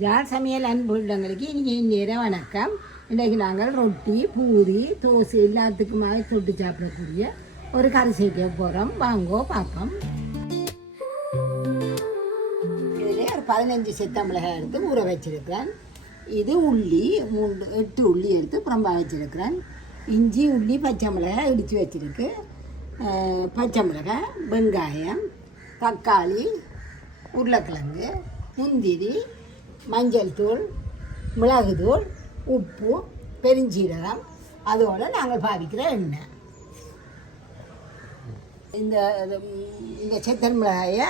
Jar சமையல் அன்பு உள்ளவங்களுக்கு இன்றைக்கி நேரம் வணக்கம். இன்றைக்கு நாங்கள் ரொட்டி பூரி தோசை எல்லாத்துக்குமாக தொட்டு சாப்பிடக்கூடிய ஒரு கறி சேர்க்க போகிறோம். வாங்கோ பார்ப்போம். இதில் ஒரு 15 செத்தமிளகாய் எடுத்து ஊற வச்சிருக்கிறேன். இது உள்ளி 8 உள்ளி எடுத்து புறம்பா வச்சிருக்கிறேன். இஞ்சி உள்ளி பச்சை மிளகாய் இடித்து வச்சிருக்கு. பச்சை மிளகாய் வெங்காயம் தக்காளி உருளைக்கிழங்கு முந்திரி மஞ்சள் தூள் மிளகுத்தூள் உப்பு பெருஞ்சீரகம் அதோடு நாங்கள் பாவிக்கிற எண்ணெய். இந்த செத்தல் மிளகாயை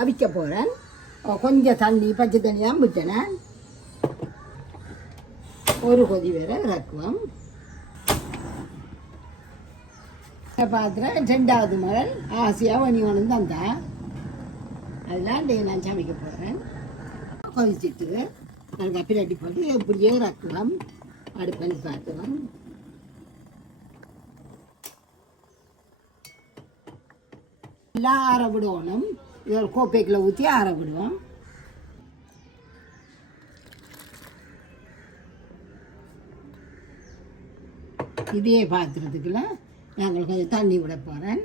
அவிக்க போகிறேன். கொஞ்சம் தண்ணி பச்சை தண்ணி தான் விட்டேன். ஒரு கொதி வேற இறக்குவோம். பாத்திரம் 2வது மகள் ஆசையாக வணிகணும் தந்தா அதெல்லாம் நான் சமைக்க போகிறேன். கொதிச்சுட்டு அதுக்கு பிரட்டி போட்டு எப்படியே இறக்கலாம். அடுப்பணி பார்த்துவோம். எல்லாம் ஆற விடணும். இது ஒரு கோப்பைக்குள்ள ஊற்றி ஆற விடுவோம். இதே பாத்திரத்துக்குள்ள நாங்கள் கொஞ்சம் தண்ணி விட போகிறேன்.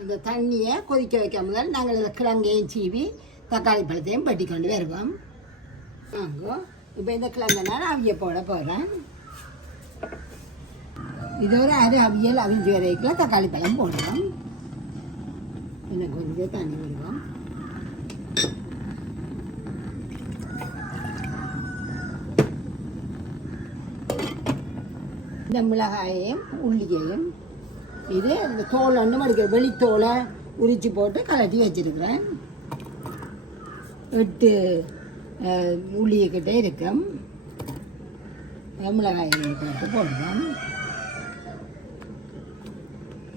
அந்த தண்ணியை கொதிக்க வைக்காம நாங்கள் இந்த கிழங்கையும் சீவி தக்காளி பழத்தையும் பட்டி கொண்டு வருவோம். வாங்கோ. இப்போ இந்த கிழங்கை நான் அவிய போட போகிறேன். இது ஒரு அரை அவியல் அவிஞ்சு வரைக்கும் தக்காளி பழம் போடுவோம். கொஞ்சம் தண்ணி விடுவோம். இந்த மிளகாயையும் உள்ளியையும் இது இந்த தோல் ஒன்று மடிக்கிற வெளித்தோலை உரித்து போட்டு கலட்டி வச்சிருக்கிறேன். 8 உள்ளியக்கிட்டே இருக்கும். மிளகாயை போட்டு போடுவோம்.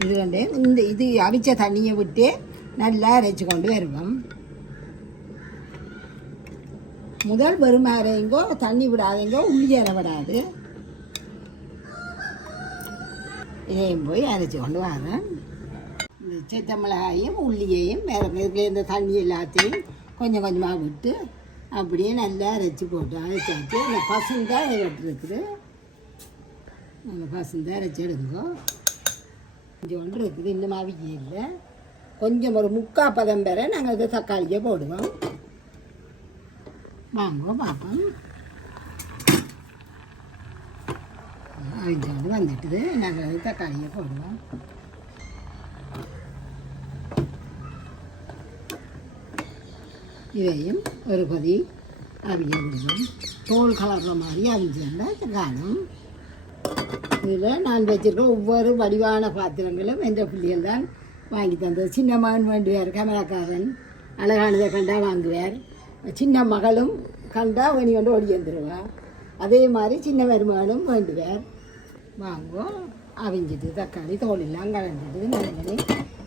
இது வந்து இது அவிச்ச தண்ணியை விட்டு நல்லா அரைச்சி கொண்டு வருவோம். முதல் வெறும் அரைங்கோ தண்ணி விடாதீங்கோ உள்ளி அரை விடாது. இதையும் போய் அரைச்சி கொண்டு வரேன். இந்த செத்த மிளகாயும் உள்ளியையும் வேறு இந்த தண்ணி எல்லாத்தையும் கொஞ்சம் கொஞ்சமாக விட்டு அப்படியே நல்லா அரைச்சி போட்டு அரைச்சாச்சு. அந்த பசுந்தான் அதை வெட்டுருக்குது. அந்த பசுந்தான் அரைச்சி எடுங்கோ. கொஞ்சம் ஒன்று இருக்குது. இந்த மாவிக்கு இல்லை. கொஞ்சம் ஒரு 3/4 பதம் பெற நாங்கள் இதை தக்காளியை போடுவோம். வாங்கோ பார்ப்போம். அவிஞ்சோண்டு வந்துட்டுது. நாங்கள் அது தக்காளியை போடுவோம். இதையும் ஒரு கொதி அவிய விடுவோம். தோல் கலர்ற மாதிரி அவிஞ்சோண்டா காணும். இதில் நான் வச்சுருக்க ஒவ்வொரு வடிவான பாத்திரங்களும் என்ற பிள்ளைகள் தான் வாங்கி தந்தது. சின்ன மகன் வேண்டுவார். கமலக்காரன் அழகானதை கண்டா வாங்குவார். சின்ன மகளும் கண்டா வணி கொண்டு ஓடி வந்துடுவார். அதே மாதிரி சின்ன மருமகனும் வேண்டுவார். வாங்குவோம். அவிஞ்சிட்டு தக்காளி தோலெல்லாம் கலந்துட்டு நல்ல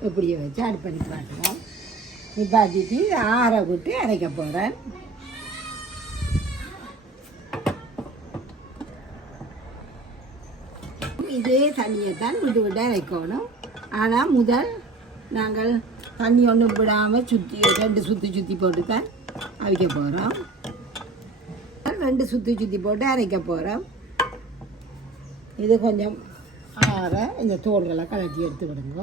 இப்படியே வச்சு அடுப்பணி பாட்டுவோம். நிப்பாட்டிட்டு ஆற விட்டு அரைக்க போகிறேன். இதே தண்ணியை தான் விட்டு விட்டு அரைக்கணும். ஆனால் முதல் நாங்கள் தண்ணி ஒன்றும் விடாமல் சுற்றி 2 சுற்றி போட்டு தான் அவிக்க போகிறோம். 2 சுற்றி போட்டு அரைக்க போகிறோம். இது கொஞ்சம் ஆற இந்த தோல்களை கலட்டி எடுத்து விடுங்க.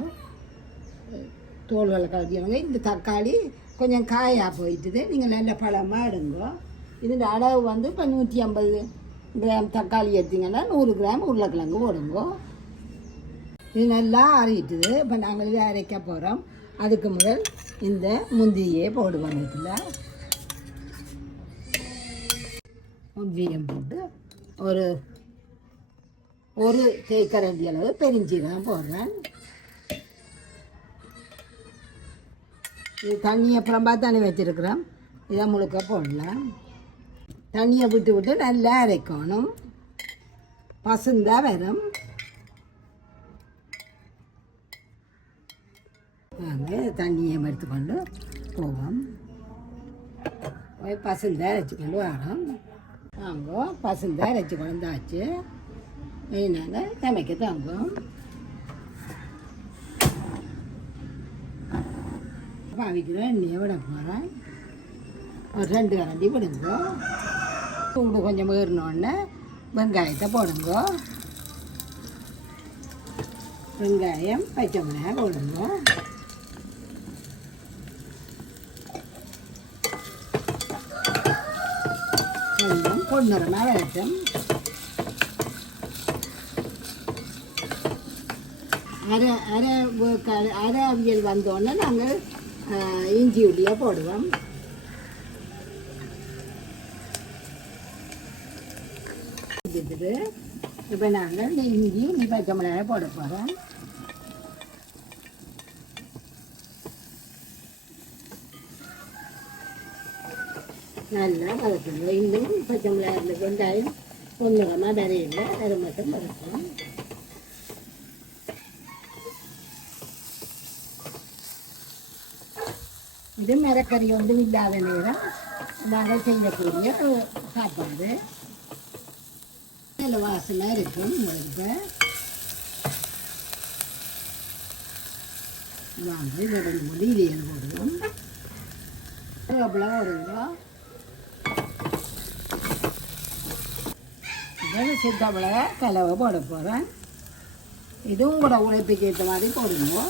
தோல்களை கலட்டி விடுங்க. இந்த தக்காளி கொஞ்சம் காயாக போயிட்டுது. நீங்கள் நல்ல பழமாக எடுங்க. இதோட அளவு வந்து இப்போ 150 கிராம் தக்காளி எடுத்திங்கன்னா 100 கிராம் உருளைக்கிழங்கு போடுங்க. இது நல்லா ஆறிட்டுது. இப்போ நாங்கள் இதை அரைக்க போகிறோம். அதுக்கு முதல் இந்த முந்திரியே போடுவோம். இதில் முந்திரியம் போட்டு ஒரு தேக்கரண்டி அளவு பெருஞ்சீரகம் போடுறேன். இது தண்ணியை புறம்பா தண்ணி வச்சுருக்குறோம். இதை முழுக்க போடலாம். தண்ணியை விட்டு நல்லா அரைக்கணும். பசுந்தாக வரும். வாங்க தண்ணியை எடுத்துக்கொண்டு போவோம். போய் பசுந்தாக அரைச்சிக்கொண்டு வரோம். வாங்க பசுந்தாக அரைச்சி கொண்டாச்சு. நாங்கள் சமைக்க தாங்கும். பாவிக்கிறேன் எண்ணெயை விட போகிறேன். ஒரு 2 கரண்டி விடுங்க. சூடு கொஞ்சம் ஏறினோடனே வெங்காயத்தை போடுங்க. வெங்காயம் பச்சை மிளகாய் போடுங்க. கொஞ்சம் பொன்னிறமாக வரட்டும். அரை அவியல் வந்தோடனே நாங்கள் இஞ்சி உள்ளியாக போடுவோம். இப்போ நாங்கள் இந்த இஞ்சி உள்ளி பச்சை மிளகாய் போட போகிறோம். நல்லா வதக்கணும். இன்னும் பச்சை மிளகாய் வெங்காயம் பொன்னிறமாக வரையில அது மட்டும் வதக்கணும். இது மரக்கறி ஒன்றும் இல்லாத நேரம் நாங்கள் செய்யக்கூடிய சாப்பாடு. நல்ல வாசமாக இருக்கும். உங்களுக்கு வாங்க இதை 2 மூடி இதையும் போடுவோம். கருவேப்பிலை போடுங்க. இதை சித்தப்பளை கலவை போட போகிறேன். இதுவும் கூட உழைப்புக்கு ஏற்ற மாதிரி போடுங்க.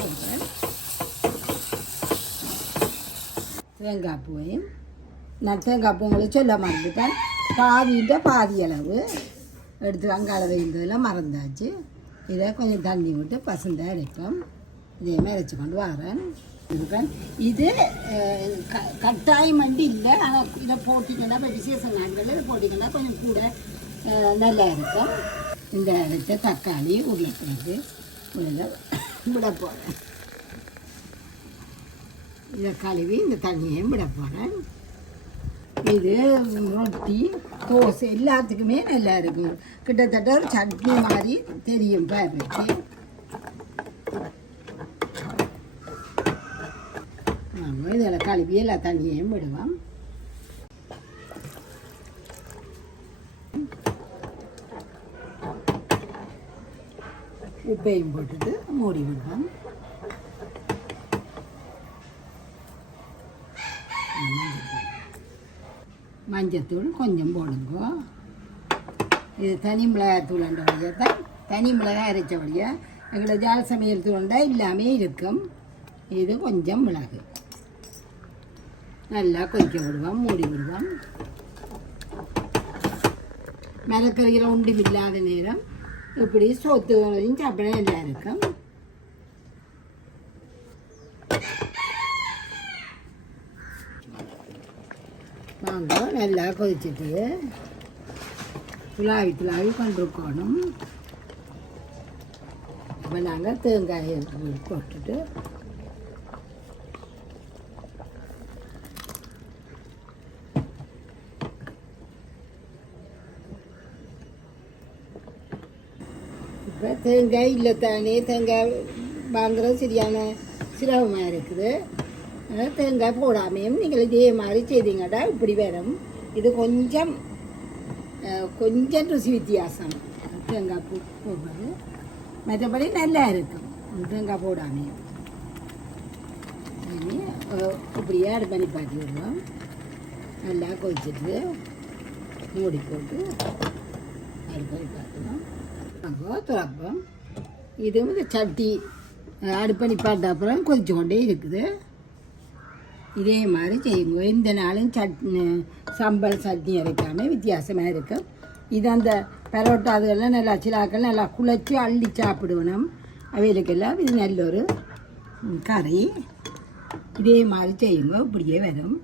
போடுறேன். தேங்காய் பூவையும் நான் தேங்காய் பூ உங்களுக்கு சொல்ல மறந்துட்டேன். பாதி அளவு எடுத்து வெங்காய வைந்ததில் மறந்தாச்சு. இதை கொஞ்சம் தண்ணி விட்டு பசந்தாக இருக்கும். இதே மாதிரி வச்சு கொண்டு வரேன். இது கட்டாயம் வண்டி இல்லை. ஆனால் இதை போட்டிங்கன்னா இப்போ விசேஷ நாட்களில் இதை போட்டிங்கன்னா கொஞ்சம் கூட நல்லா இருக்கும். இந்த வச்ச தக்காளி உருளைக்கிழங்கு விட போகிறேன். இதை கழுவி இந்த தண்ணியையும் விட போகிறேன். இது ரொட்டி தோசை எல்லாத்துக்குமே நல்லா இருக்கும். கிட்டத்தட்ட ஒரு சட்னி மாதிரி தெரியும் பாருச்சு. நம்ம இதில் கழுவி எல்லா தண்ணியையும் விடுவோம். உப்பையும் போட்டுட்டு மூடி விடுவோம். மஞ்சத்தூள் கொஞ்சம் போடுங்க. இது தனி மிளகாய் தூள்ன்ற வழியாக தான் தனி மிளகாய் அரைச்ச வழியாக எங்களை ஜால் சமையல் தூள்ண்டா எல்லாமே இருக்கும். இது கொஞ்சம் மிளகு நல்லா கொதிக்க விடுவோம். மூடி விடுவோம். மரக்கறியில் ஒன்றும் இல்லாத நேரம் இப்படி சோத்துகளையும் சாப்பிட நல்லா இருக்கும். வாங்க நல்லா கொதிச்சுட்டு துளாவி கொண்டிருக்கணும். இப்போ நாங்கள் தேங்காயை போட்டுட்டு இப்போ தேங்காய் இல்லை தானே தேங்காய் வாங்குறது சரியான சிரமமாக இருக்குது. தேங்காய் போடாமையும் நீங்கள் இதே மாதிரி செய்தீங்கடா இப்படி வரும். இது கொஞ்சம் ருசி வித்தியாசம் தேங்காய் பூ போடுறது. மற்றபடி நல்லா இருக்கும் தேங்காய் போடாமையும். இப்படியே அடுப்பு பண்ணி பாட்டி விடுவோம். நல்லா கொதிச்சுட்டு மூடி போட்டு அடுப்பு பண்ணி பார்த்துவோம். அப்போ துறப்போம். இதுவும் இந்த சட்டி அடுப்பு பண்ணி பார்த்த அப்புறம் கொதிச்சு கொண்டே இருக்குது. இதே மாதிரி செய்யுங்க. இந்த நாளும் சம்பல் சட்னி அரைக்காமல் வித்தியாசமாக இருக்கும். இது அந்த பரோட்டா அதுகள்லாம் நல்லா சிலாக்கள் நல்லா குழைச்சி அள்ளி சாப்பிடுவோம். அவைகளுக்கெல்லாம் இது நல்ல ஒரு கறி. இதே மாதிரி செய்யுங்க. இப்படியே வரும்.